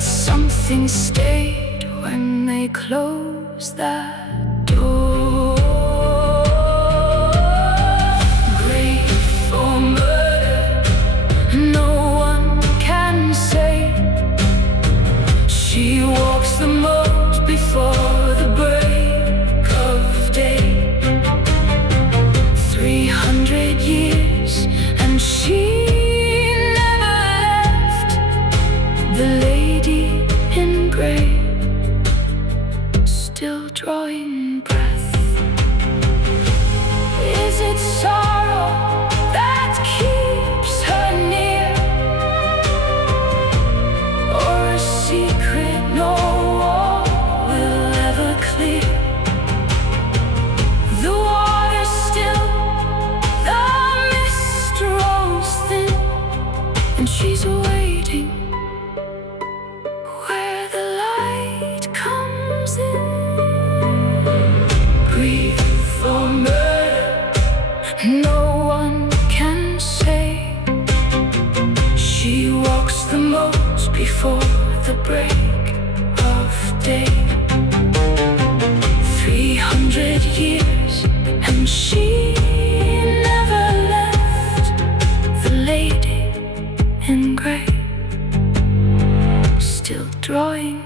but something stayed when they closed that door. Grave for murder, no one can say. She walks the moat before the break of day. 300 years and she never left. The lady in grey, still drawing breath. Is it sorrow that keeps her near, or a secret no wall will ever clear? The water's still, the mist rolls thin, and she's waiting where the light comes in. Grief for murder, no one can say. She walks the moat before the break of day. 300 years and she never left. The lady in grey, still drawing